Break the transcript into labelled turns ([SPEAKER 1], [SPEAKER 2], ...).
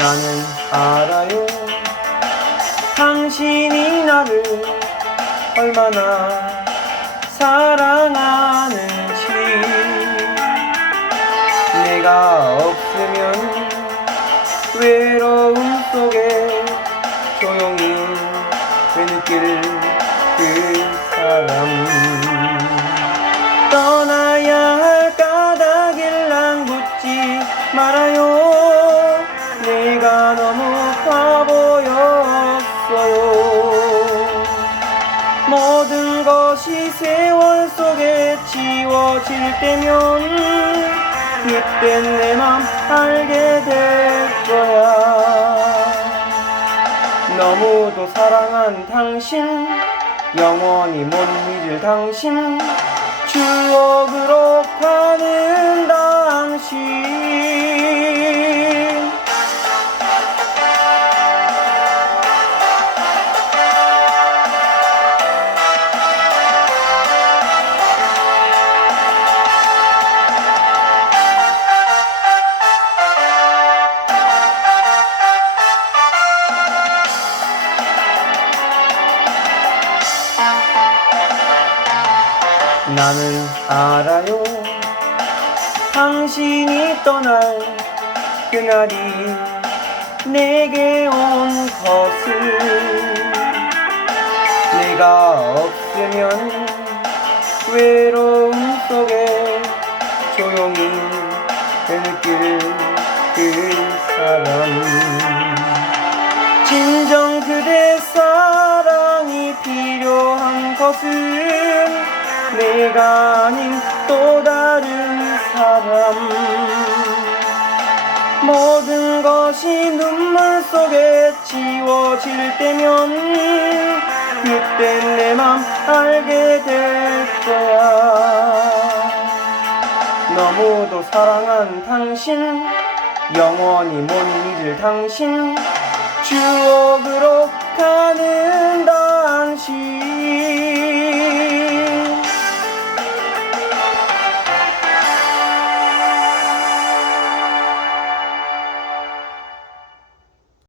[SPEAKER 1] 나는 알아요. 당신이 나를 얼마나 사랑하는지. 내가 없으면 외로움 속에 조용히 되느낄 그 사람 떠나야 할 까닭을 난 묻지 말아요 모든 것이 세월 속에 지워질 때면 그땐 내 맘 알게 될 거야. 너무도 사랑한 당신 영원히 못 잊을 당신 추억으로 가는 당신 나는 알아요. 당신이 떠날 그날이 내게 온 것을. 내가 없으면 외로움 속에 조용히 되느낄 그 사람. 진정 그대 사랑이 필요한 것은 내가 아닌 또 다른 사람. 모든 것이 눈물 속에 지워질 때면 그땐 내맘 알게 될 거야. 너무도 사랑한 당신 영원히 못 잊을 당신 추억으로 가는 당신